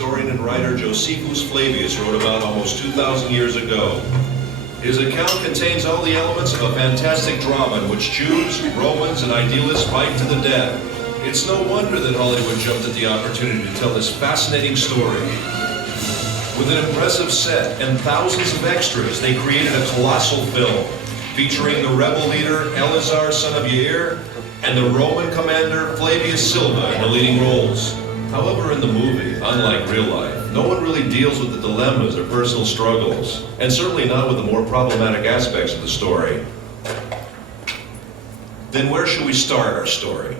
historian and writer Josephus Flavius wrote about almost 2,000 years ago. His account contains all the elements of a fantastic drama in which Jews, Romans, and idealists fight to the death. It's no wonder that Hollywood jumped at the opportunity to tell this fascinating story. With an impressive set and thousands of extras, they created a colossal film featuring the rebel leader Eleazar, son of Yair, and the Roman commander Flavius Silva in the leading roles. However, in the movie, unlike real life, no one really deals with the dilemmas or personal struggles, and certainly not with the more problematic aspects of the story. Then where should we start our story?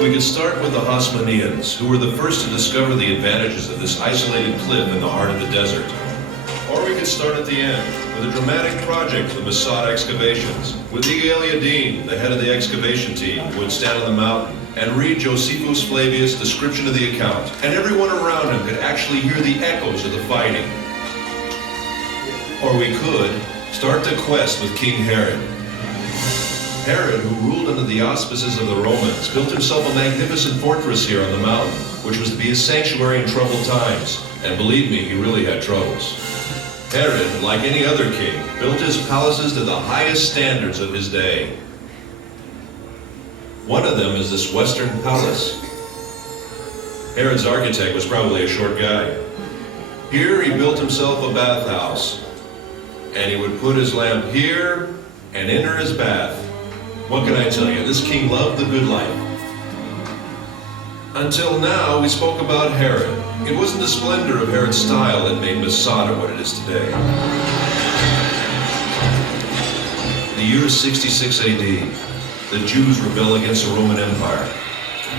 We could start with the Hasmoneans, who were the first to discover the advantages of this isolated cliff in the heart of the desert. Or we could start at the end, with a dramatic project of the Masada excavations, with Eliadine, the head of the excavation team, who would stand on the mountain and read Josephus Flavius' description of the account, and everyone around him could actually hear the echoes of the fighting. Or we could start the quest with King Herod. Herod, who ruled under the auspices of the Romans, built himself a magnificent fortress here on the mountain, which was to be his sanctuary in troubled times. And believe me, he really had troubles. Herod, like any other king, built his palaces to the highest standards of his day. One of them is this Western palace. Herod's architect was probably a short guy. Here he built himself a bathhouse, and he would put his lamp here and enter his bath. What can I tell you? This king loved the good life. Until now, we spoke about Herod. It wasn't the splendor of Herod's style that made Masada what it is today. The year is 66 AD. The Jews rebel against the Roman Empire.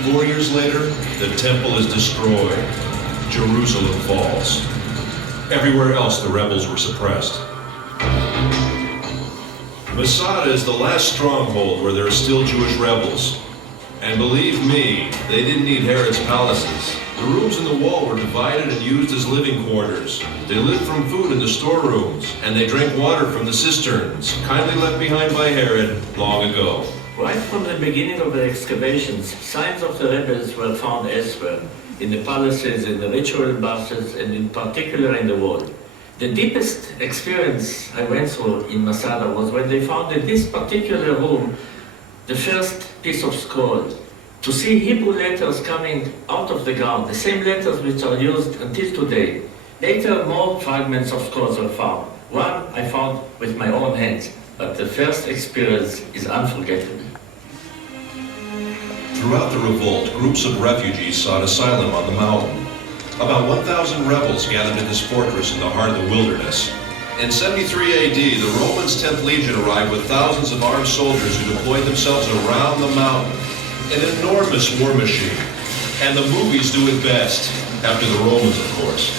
4 years later, the temple is destroyed. Jerusalem falls. Everywhere else, the rebels were suppressed. Masada is the last stronghold where there are still Jewish rebels. And believe me, they didn't need Herod's palaces. The rooms in the wall were divided and used as living quarters. They lived from food in the storerooms, and they drank water from the cisterns, kindly left behind by Herod long ago. Right from the beginning of the excavations, signs of the rebels were found elsewhere, in the palaces, in the ritual baths, and in particular in the wall. The deepest experience I went through in Masada was when they found in this particular room the first piece of scroll. To see Hebrew letters coming out of the ground, the same letters which are used until today. Later, more fragments of scrolls were found. One I found with my own hands, but the first experience is unforgettable. Throughout the revolt, groups of refugees sought asylum on the mountain. About 1,000 rebels gathered in this fortress in the heart of the wilderness. In 73 AD, the Romans' 10th Legion arrived with thousands of armed soldiers who deployed themselves around the mountain. An enormous war machine. And the movies do it best, after the Romans, of course.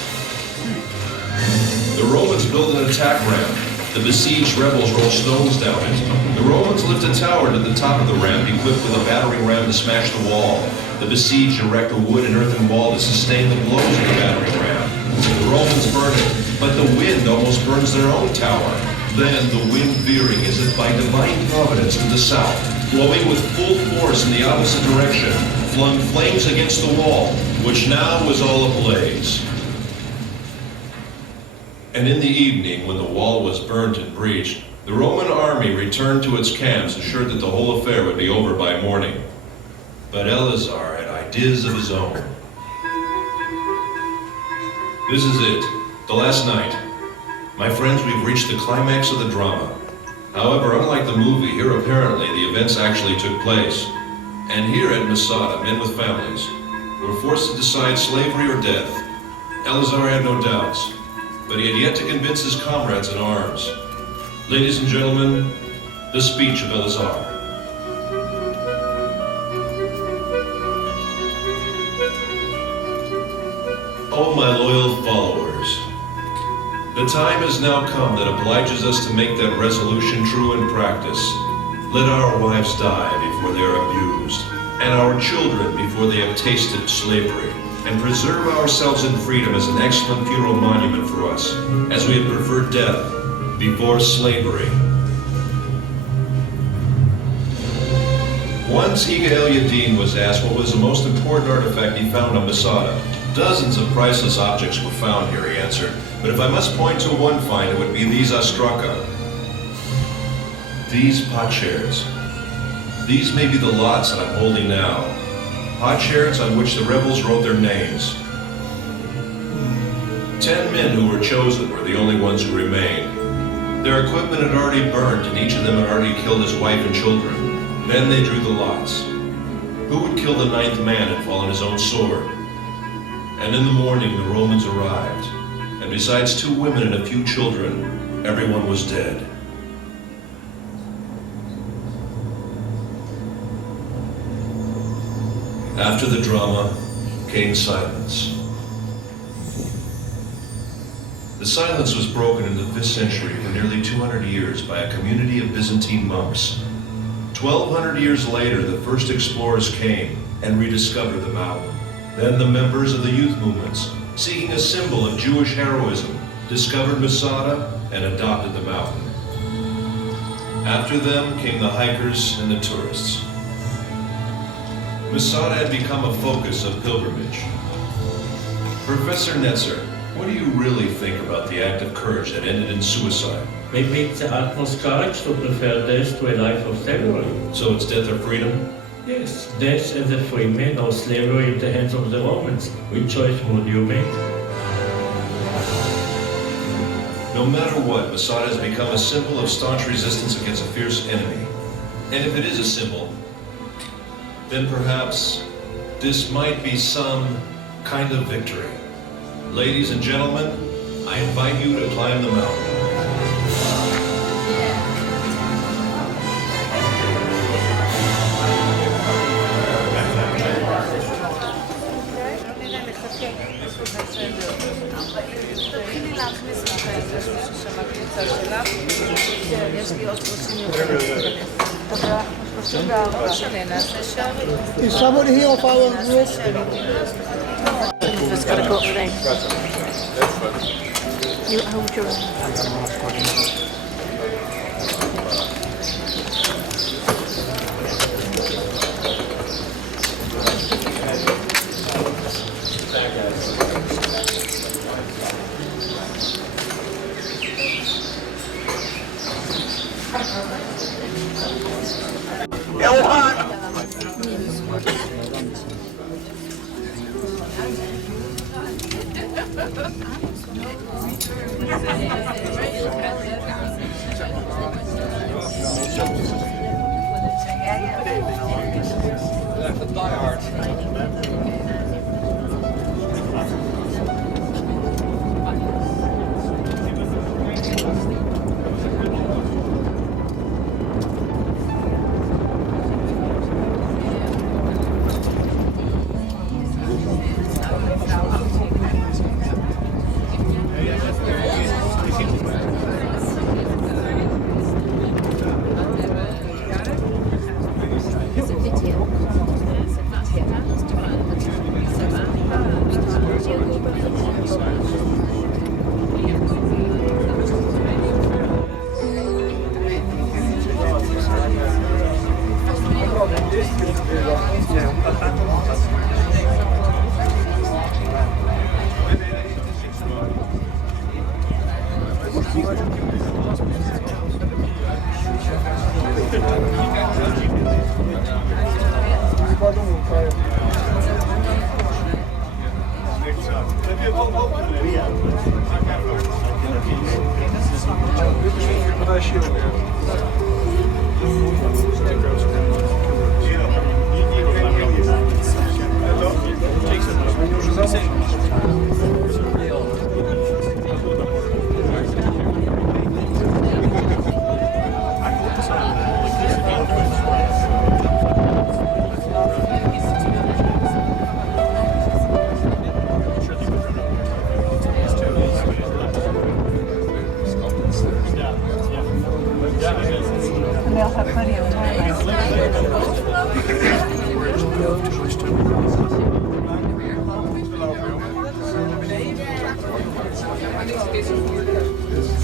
The Romans built an attack ramp. The besieged rebels rolled stones down it. The Romans lifted a tower to the top of the ramp, equipped with a battering ram to smash the wall. The besieged erect a wood and earthen wall to sustain the blows of the battering ram. The Romans burn it, but the wind almost burns their own tower. Then the wind veering as if by divine providence to the south, blowing with full force in the opposite direction, flung flames against the wall, which now was all ablaze. And in the evening, when the wall was burnt and breached, the Roman army returned to its camps, assured that the whole affair would be over by morning. But Eleazar had ideas of his own. This is it, the last night. My friends, we've reached the climax of the drama. However, unlike the movie, here apparently the events actually took place. And here at Masada, men with families were forced to decide slavery or death. Eleazar had no doubts, but he had yet to convince his comrades in arms. Ladies and gentlemen, the speech of Eleazar. Oh, my loyal followers, the time has now come that obliges us to make that resolution true in practice. Let our wives die before they are abused, and our children before they have tasted slavery, and preserve ourselves in freedom as an excellent funeral monument for us, as we have preferred death before slavery. Once Herodion was asked what was the most important artifact he found on Masada. Dozens of priceless objects were found here, he answered. But if I must point to one find, it would be these ostraka. These potsherds. These may be the lots that I'm holding now. Potsherds on which the rebels wrote their names. 10 men who were chosen were the only ones who remained. Their equipment had already burned, and each of them had already killed his wife and children. Then they drew the lots. Who would kill the 9th man and fall on his own sword? And in the morning the Romans arrived, and besides 2 women and a few children, everyone was dead. After the drama came silence. The silence was broken in the 5th century for nearly 200 years by a community of Byzantine monks. 1,200 years later, the first explorers came and rediscovered the mountain. Then the members of the youth movements, seeking a symbol of Jewish heroism, discovered Masada and adopted the mountain. After them came the hikers and the tourists. Masada had become a focus of pilgrimage. Professor Netzer, what do you really think about the act of courage that ended in suicide? Maybe it's the utmost courage to prefer death to a life of slavery. So it's death or freedom? Yes, death as a free man or slavery in the hands of the Romans. Which choice would you make? No matter what, Masada has become a symbol of staunch resistance against a fierce enemy. And if it is a symbol, then perhaps this might be some kind of victory. Ladies and gentlemen, I invite you to climb the mountain. Is somebody here of our group? Just gotta go up there. You hold your They'll have plenty of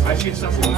I see something.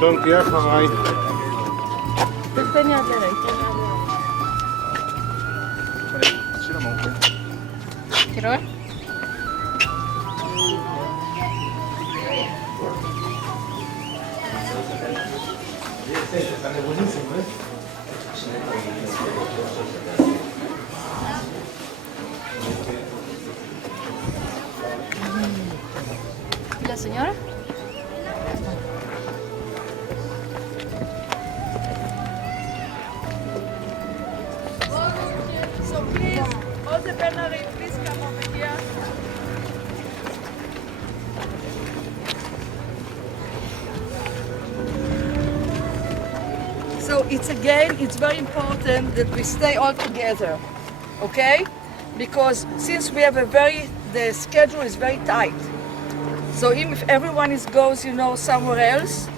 צ'ונקי אחריי. תן יד לרגע. תראה? ¿La señora? So please, all the Bernardine, please come over here. So it's very important that we stay all together, okay? Because since we have the schedule is very tight. So if everyone goes, somewhere else,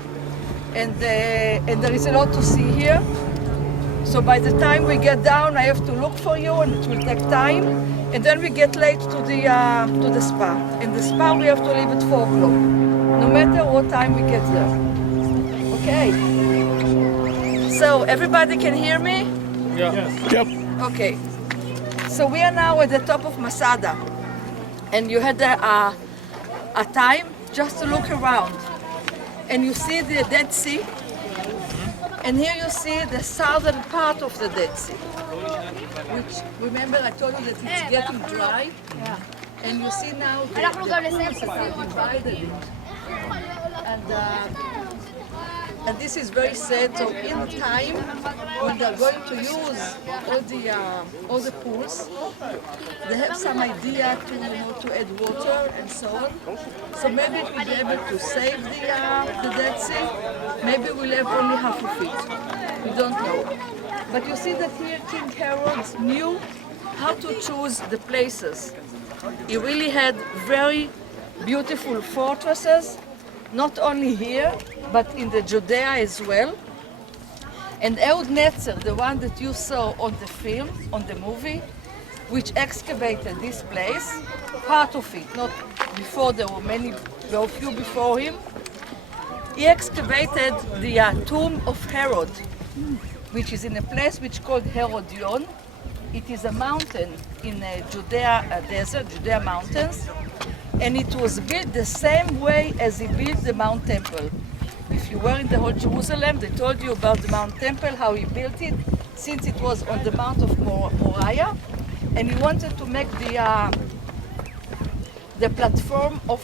and there is a lot to see here. So by the time we get down, I have to look for you, and it will take time. And then we get late to the spa. In the spa, we have to leave at 4 o'clock, no matter what time we get there. Okay. So everybody can hear me? Yep. Okay. So we are now at the top of Masada, and you had a time just to look around, and you see the Dead Sea. And here you see the southern part of the Dead Sea, which, remember I told you that it's getting dry? Yeah. And you see now the pools that are divided. And this is very sad. So in time, when they're going to use all the pools, they have some idea to add water and so on. So maybe it will be able to save the Dead Sea. Maybe we'll have only half of it. We don't know. But you see that here King Herod knew how to choose the places. He really had very beautiful fortresses, not only here, but in the Judea as well. And Herod, the one that you saw on the film, on the movie, which excavated this place, part of it, not before, there were a few before him. He excavated the tomb of Herod, which is in a place which is called Herodion. It is a mountain in Judea desert, Judea mountains, and it was built the same way as he built the Mount Temple. If you were in the whole Jerusalem, they told you about the Mount Temple, how he built it, since it was on the Mount of Moriah, and he wanted to make the platform of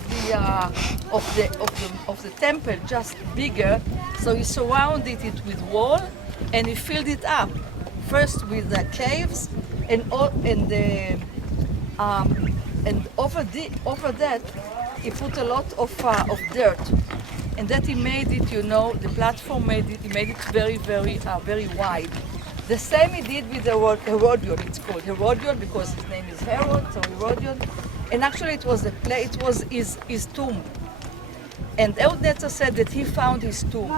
the temple just bigger, so he surrounded it with wall, and he filled it up first with the caves, and over that he put a lot of dirt. And that he made it, the platform he made it very, very wide. The same he did with the Herodion. It's called Herodion because his name is Herod, so Herodion. And actually it was his tomb. And Herod said that he found his tomb.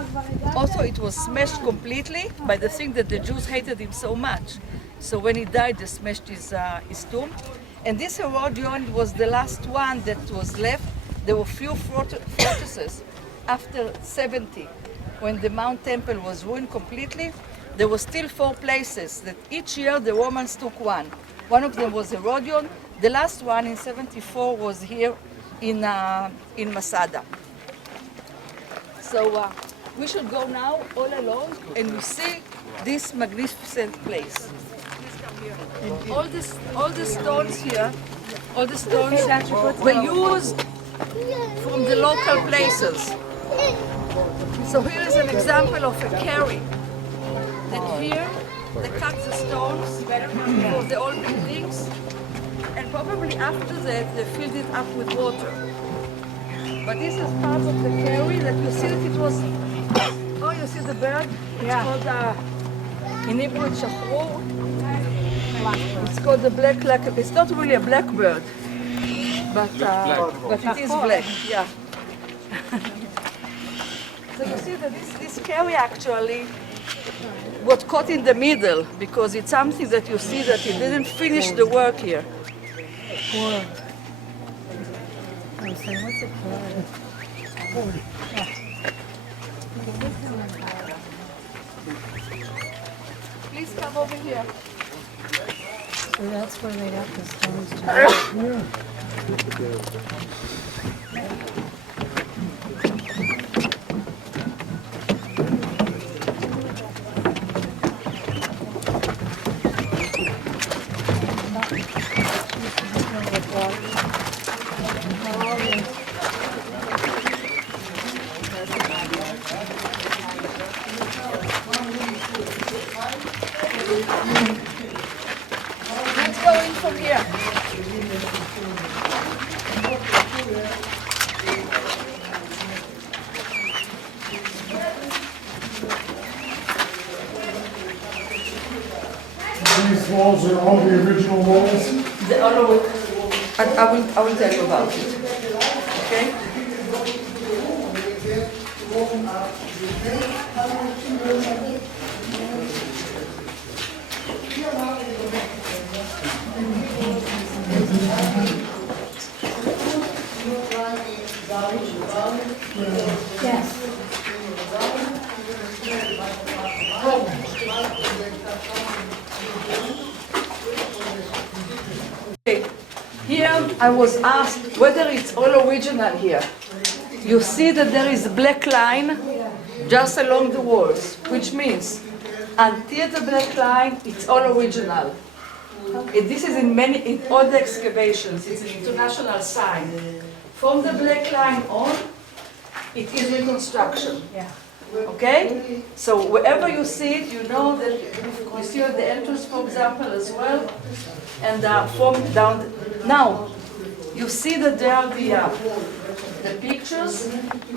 Also it was smashed completely by the thing that the Jews hated him so much. So when he died, they smashed his tomb. And this Herodion was the last one that was left. There were few fortresses. After 70, when the Mount Temple was ruined completely, there were still 4 places that each year the Romans took one. One of them was Herodion. The last one in 74 was here in Masada. So we should go now all along and we see this magnificent place. All the stones here, all the stones were used from the local places. So here is an example of a carry. That here they cut the stones for the old buildings, and probably after that they filled it up with water. But this is part of the carry that you see that it was. Oh, you see the bird? Yeah. It's called in Hebrew it's shachor. It's called the black. It's not really a black bird, but it is black. Yeah. So you see that this carry actually was caught in the middle because it's something that you see that he didn't finish the work here. Please come over here. So that's where they got the stones Let's go in from here. These walls are all the original walls? I will tell you about it. Okay? I was asked whether it's all original here. You see that there is a black line just along the walls, which means until the black line, it's all original. This is in all the excavations. It's an international sign. From the black line on, it is reconstruction. Okay? So wherever you see it, you know that you see at the entrance, for example, as well. And from down now, you see that there are the pictures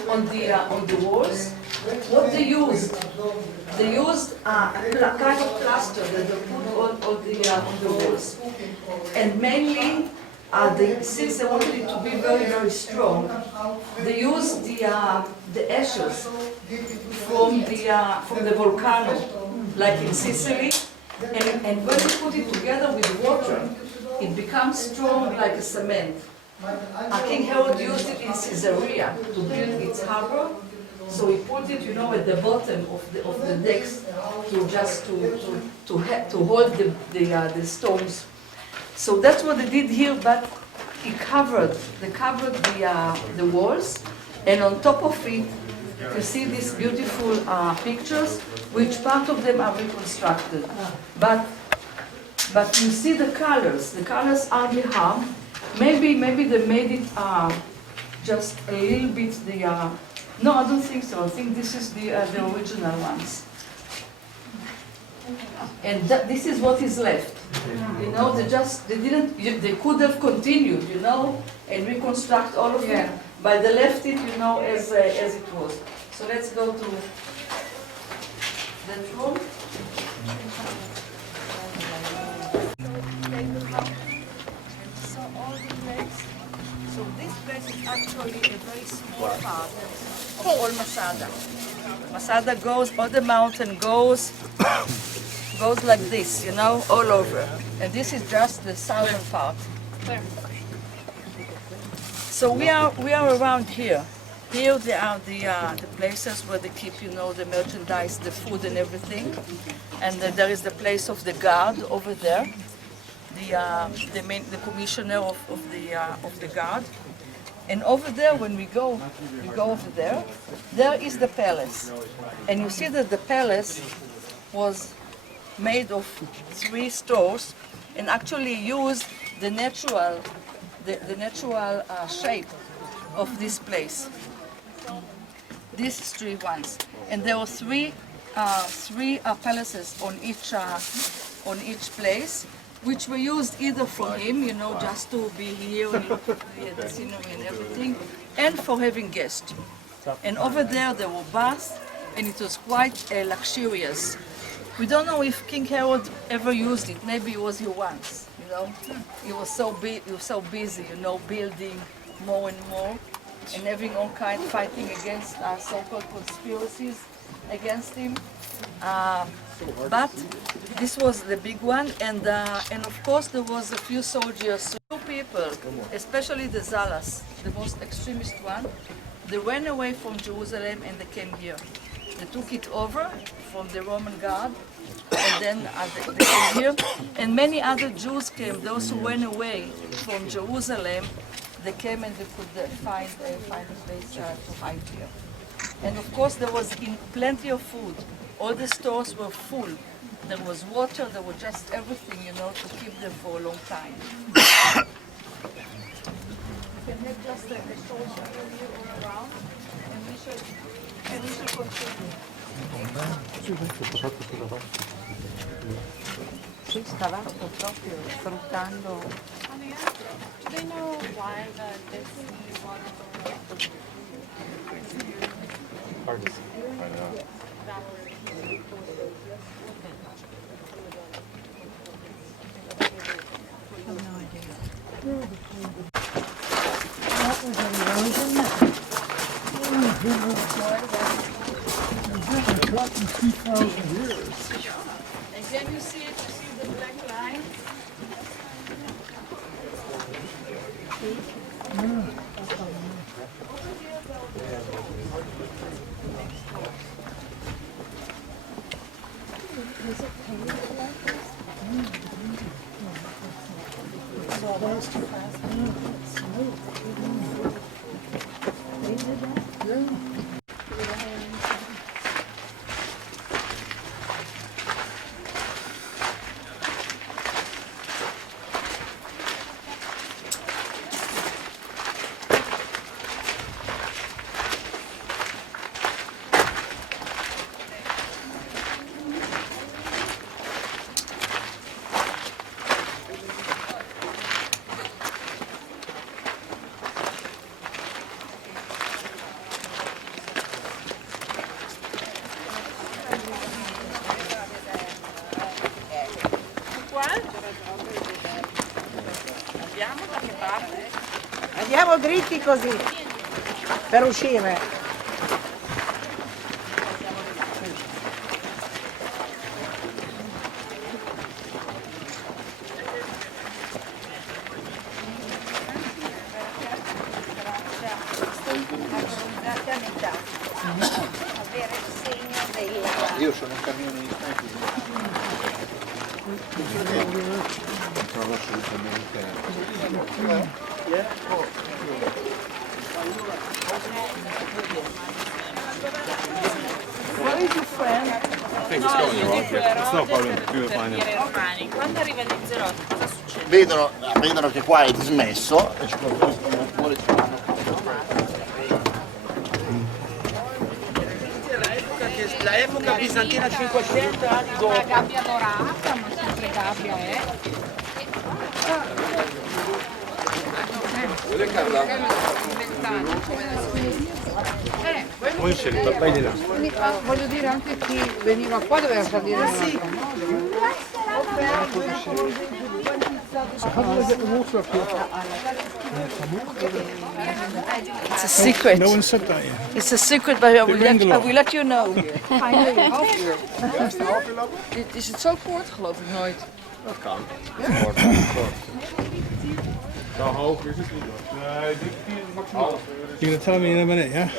on the walls. What they used a kind of plaster that they put on the walls, and mainly since they wanted it to be very, very strong, they used the ashes from the volcano, like in Sicily, and when you put it together with water, it becomes strong like a cement. King Herod used it in Caesarea to build its harbor, so he put it, at the bottom of the decks to hold the stones. So that's what they did here, but they covered the walls, and on top of it, you see these beautiful pictures, which part of them are reconstructed. But you see the colors. The colors hardly harm. Maybe they made it just a little bit no, I don't think so. I think this is the original ones. And this is what is left. They could have continued, and reconstruct all of it, but they left it, as it was. So let's go to that room. So all the place. So this place is actually a very small part of all Masada. Masada goes, all the mountain goes like this, all over. And this is just the southern part. So we are around here. Here there are the places where they keep, the merchandise, the food and everything. And there is the place of the guard over there, the commissioner of the guard. And over there, when we go over there, there is the palace. And you see that the palace was made of 3 stores and actually used the natural shape of this place. These 3 ones, and there were 3 palaces on each place, which were used either for him, just to be here and the scenery and everything, and for having guests. And over there were baths, and it was quite luxurious. We don't know if King Herod ever used it. Maybe he was here once. He was so busy, building more and more, and having all kinds fighting against so-called conspiracies against him. But this was the big one, and of course there was a few soldiers, 2 people, especially the Zalas, the most extremist one. They ran away from Jerusalem and they came here. They took it over from the Roman guard, and then they came here. And many other Jews came. Those who went away from Jerusalem, they came and they could find a place to hide here. And of course there was plenty of food. All the stores were full. There was water, there was just everything, to keep them for a long time. Can you just the social review all around? And we should continue. Sì, scavato proprio sfruttando. Do they know why this one? Hard to see. I know. That was erosion. And can you see it? You see the black line? Is it paved like this? Andiamo dritti così, per uscire. Avere il segno della... Io sono un camionista e quindi non trovo assolutamente. Where is your friend? I think it's going wrong here. It's no problem. We will find it. Quando arriva il Zerotti cosa succede? Vedono che qua è dismesso e ci costruiscono fuori. La epoca bizantina 500 anni dopo. La gabbia dorata, ma sempre gabbia è. Voglio dire, anche chi veniva qua doveva salire. Sì. It's a secret. No one said that yet. It's a secret, but I will let you know. Is het zo kort? Geloof ik nooit. Dat kan. Zo hoog is het niet hoor. Nee, dit is maximaal. You're going to tell me in a minute, yeah?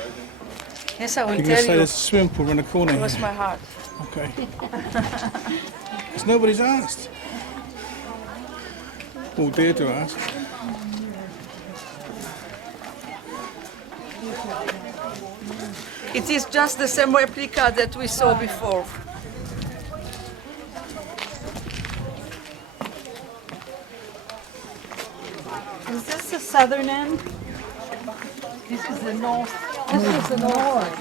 Yes, I will You're going to tell say you. there's a swimming pool around the corner It was here. my heart. Okay. Because nobody's asked. Oh, Deirdre asked. It is just the same replica that we saw before. Is this the southern end? This is the north. This is the north.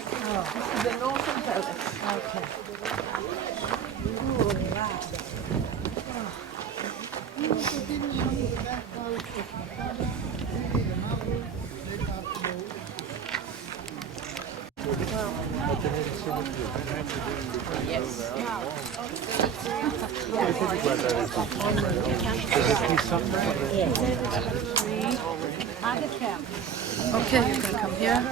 This is the northern palace. Okay. Okay, you can come here.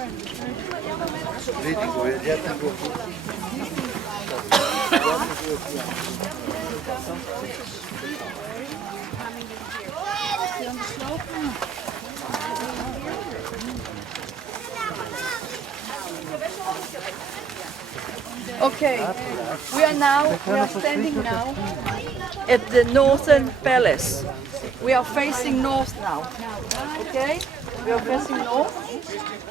Okay, we are standing now at the northern palace. We are facing north now. Okay, we are facing north.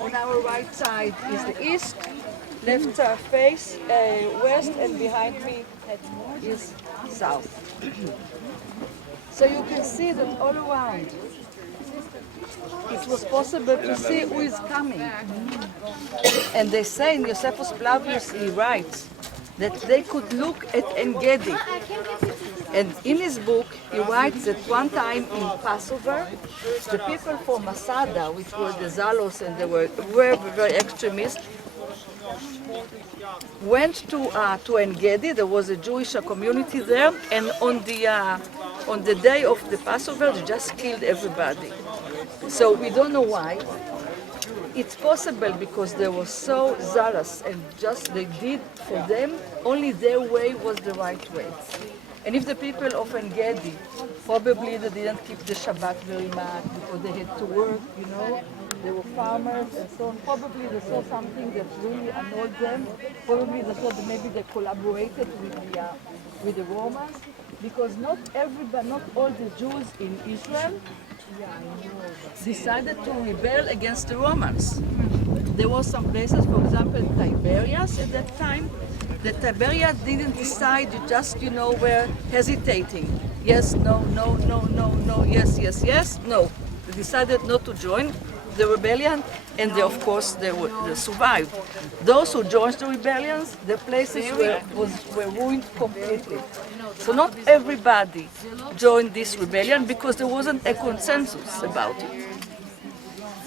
On our right side is the east, left face west, and behind me is south. So you can see that all around it was possible to see who is coming. And they say in Josephus Flavius, he writes that they could look at Engedi. And in his book, he writes that one time in Passover, the people from Masada, which were the Zalos and they were very extremist, went to Engedi. There was a Jewish community there, and on the day of the Passover, they just killed everybody. So we don't know why. It's possible because they were so zealous and just they did for them, only their way was the right way. And if the people of Engedi, probably they didn't keep the Shabbat very much because they had to work, you know, they were farmers and so on. Probably they saw something that really annoyed them. Probably they thought that maybe they collaborated with the Romans, because not all the Jews in Israel decided to rebel against the Romans. There were some places, for example, Tiberias at that time. The Tiberias didn't decide, just, were hesitating. Yes, no, no, no, no, no, yes, yes, yes, no. They decided not to join the rebellion, and of course they survived. Those who joined the rebellions, the places were ruined completely. So not everybody joined this rebellion because there wasn't a consensus about it.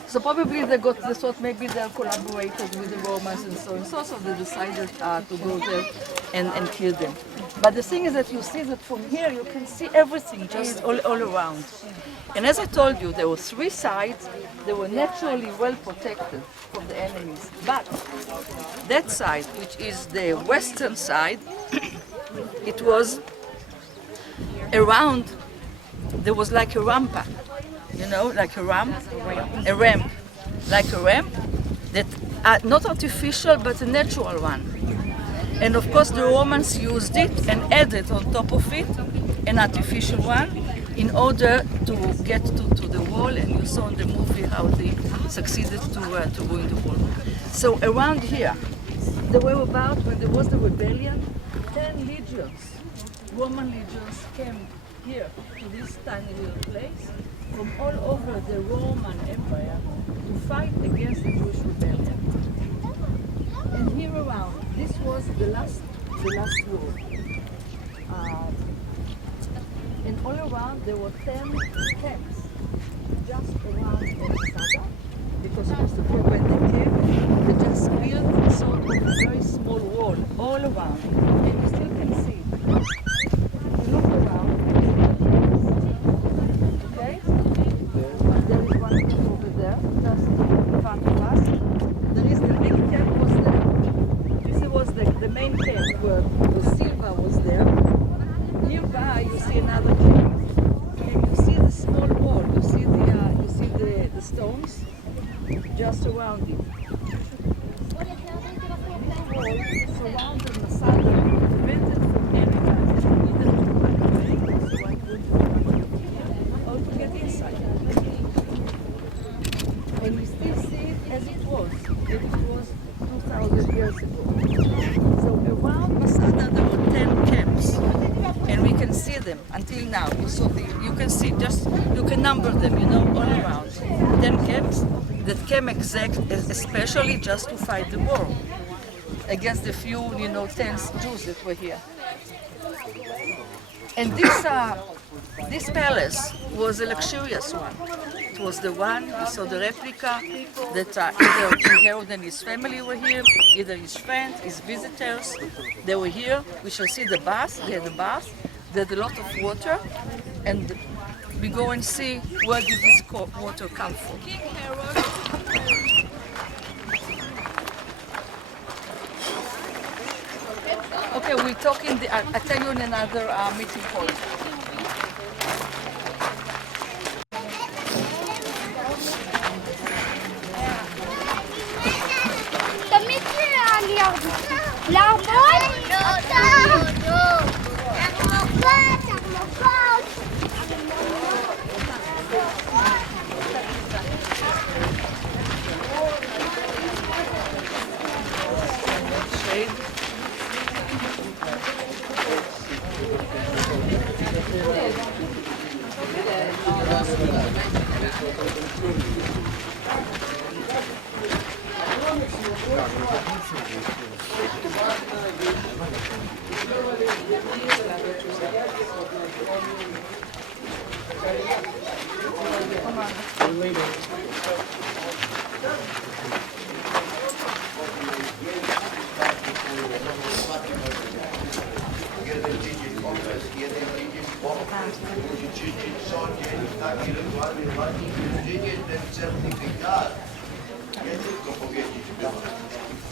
So probably they thought maybe they collaborated with the Romans and so on. So they decided to go there and kill them. But the thing is that you see that from here you can see everything just all around. And as I told you, there were 3 sides. They were naturally well protected from the enemies. But that side, which is the western side, it was around, there was like a rampa, like a ramp, like a ramp that not artificial but a natural one. And of course the Romans used it and added on top of it an artificial one in order to get to the wall, and you saw in the movie how they succeeded to go in the wall. So around here, there were about, when there was the rebellion, 10 legions, Roman legions came here to this tiny little place from all over the Roman Empire to fight against the Jewish rebellion. And here around, this was the last war. And all around there were 10 camps just around Masada, because it was the war when they came. They just built sort of a very small wall all around, and you still can see it. You look around, okay? There is one camp over there, just in front of us. There is the big camp was there. This was the main camp where Silva was there. Nearby you see another camp, and you see the small wall. You see the stones just around it. This wall surrounded Masada, prevented from anybody either to run away or to get inside. And we still see it as it was 2,000 years ago. So around Masada there were 10 camps, and we can see them until now. You can see, you can number them, all around. 10 camps that came especially just to fight the war against the few, 10 Jews that were here. And this palace was a luxurious one. It was the one, you saw the replica, that either King Herod and his family were here, either his friends, his visitors, they were here. We shall see the bath, they had a bath, they had a lot of water, and we go and see where did this water come from. King Herod. Okay, we'll talk I'll tell you in another meeting point.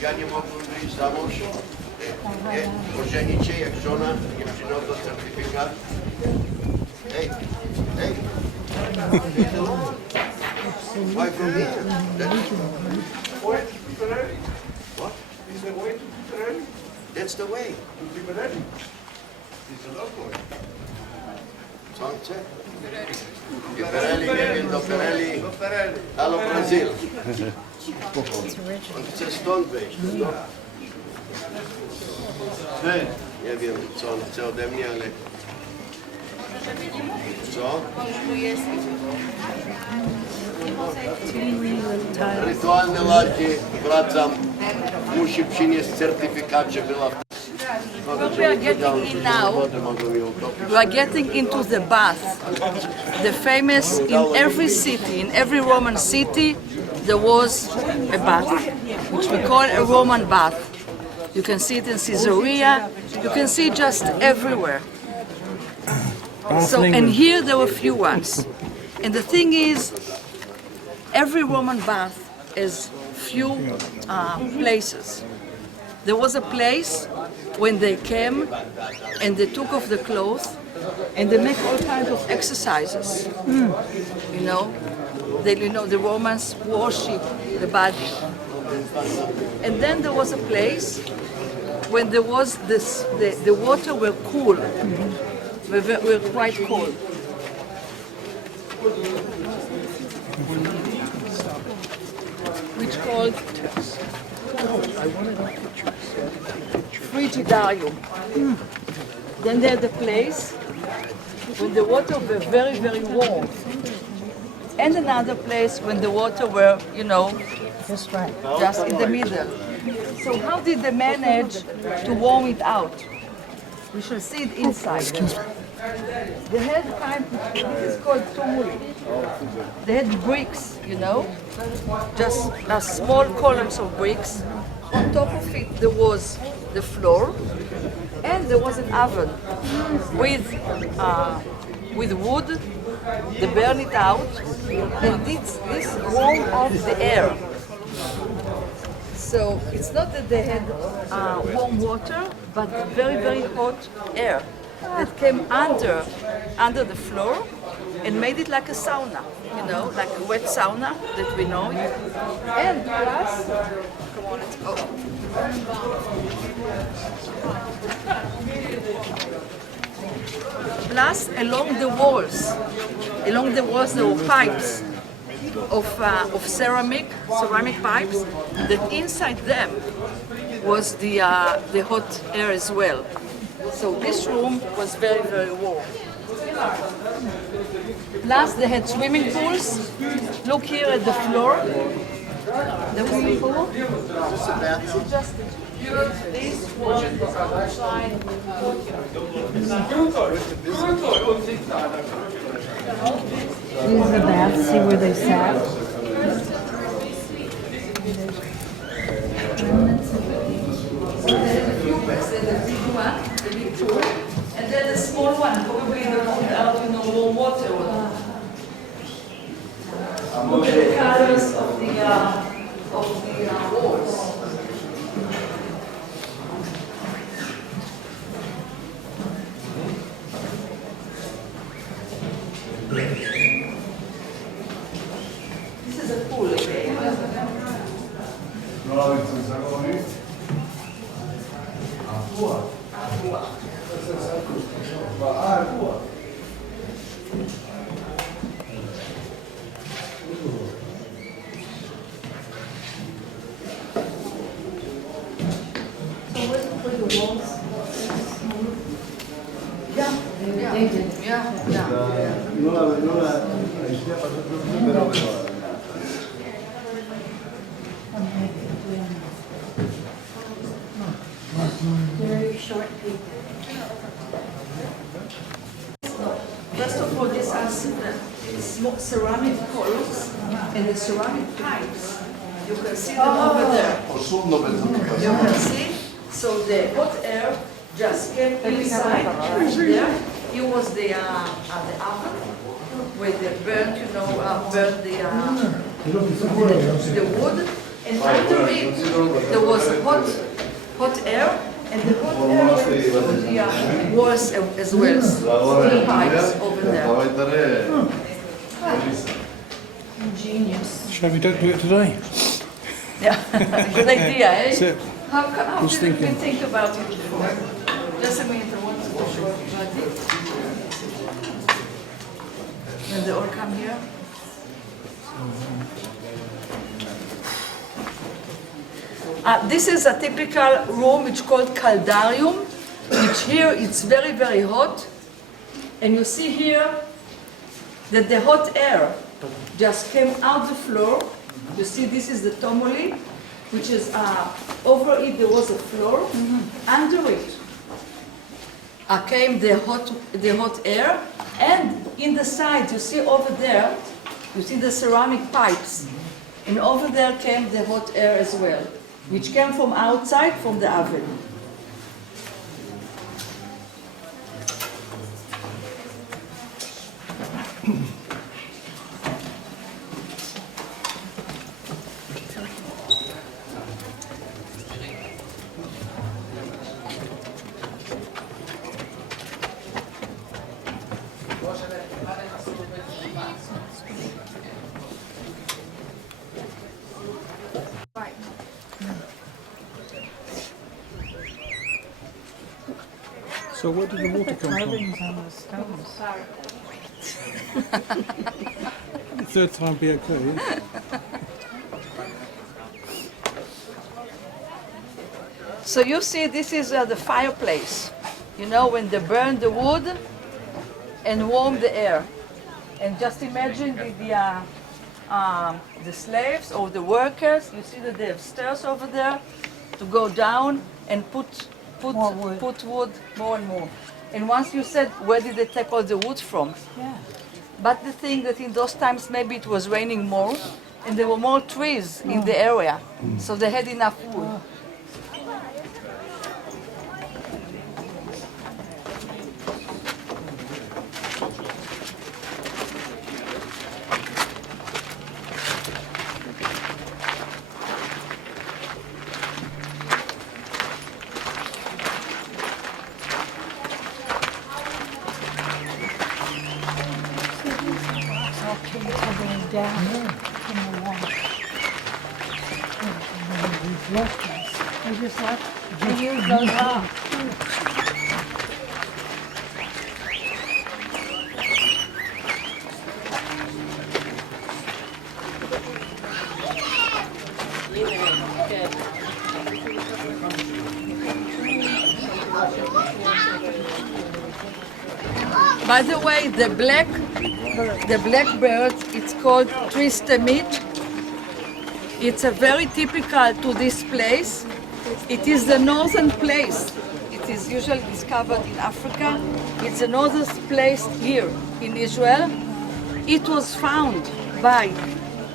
Ja nie mogłem wyjść za mąż, ożenić się, jak żona nie przyniosła certyfikat. Hey, hey. Why from here? What? Is the way to Pitrelli? That's the way. To Pitrelli. It's a local way. Sonce? Gioperelli che ha vinto Perelli dallo Brasile. C'è Stonebridge, no? Ja wiem, co ode mnie, ale... Co? Rytualne lalki wracam. Musi przynieść certyfikat, że była w... What we are getting in now, we are getting into the bath. The famous, in every city, in every Roman city, there was a bath, which we call a Roman bath. You can see it in Caesarea, you can see it just everywhere. So, and here there were few ones. And the thing is, every Roman bath has few places. There was a place when they came and they took off the clothes and they make all kinds of exercises. You know, the Romans worship the body. And then there was a place when there was this, the water were cool, were quite cold. Which called Frigidarium. Then there's the place when the water were very, very warm. And another place when the water were, you know, just in the middle. So how did they manage to warm it out? We shall see it inside. They had kind of, this is called tumuli. They had bricks, you know, just small columns of bricks. On top of it there was the floor, and there was an oven with wood. They burn it out, and this warmed out the air. So it's not that they had warm water, but very, very hot air that came under the floor and made it like a sauna, you know, like a wet sauna that we know it. And plus, come on, let's go. Plus, along the walls there were pipes of ceramic pipes, that inside them was the hot air as well. So this room was very, very warm. Plus they had swimming pools. Look here at the floor. The swimming pool. Just this was outside. This is the bath, see where they sat? The big pool, and then the small one, probably the one out in the warm water. Look at the colors of the walls. This is a pool again. Very short people. First of all, these are ceramic columns and the ceramic pipes. You can see them over there. You can see. So the hot air just came inside there. Here was the oven where they burned, you know, the wood, and under it there was hot air, and the hot air went through the walls as well. Steel pipes over there. Ingenious. Shall we don't do it today? Yeah, good idea, eh? That's it. How Was did we thinking. think about it before? Just a minute, I want to show you about it. When they all come here. This is a typical room which is called caldarium, which here it's very, very hot. And you see here that the hot air just came out the floor. You see this is the tomoli, which is over it there was a floor. Under it came the hot air, and in the side you see over there, you see the ceramic pipes, and over there came the hot air as well, which came from outside from the oven. So where did the water come from? Carvings on the stones. The third time be okay, yeah? So you see, this is the fireplace. You know, when they burn the wood and warm the air. And just imagine the slaves or the workers. You see that they have stairs over there to go down and put wood more and more. And once you said, where did they take all the wood from? Yeah. But the thing that in those times maybe it was raining more and there were more trees in the area, so they had enough wood. Down in the water. We just left. We used those rocks. By the way, the black bird, it's called tristemit. It's a very typical to this place. It is the northern place. It is usually discovered in Africa. It's the northern place here in Israel. It was found by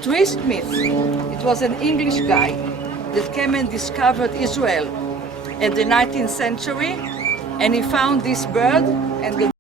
Tristemit. It was an English guy that came and discovered Israel in the 19th century, and he found this bird and the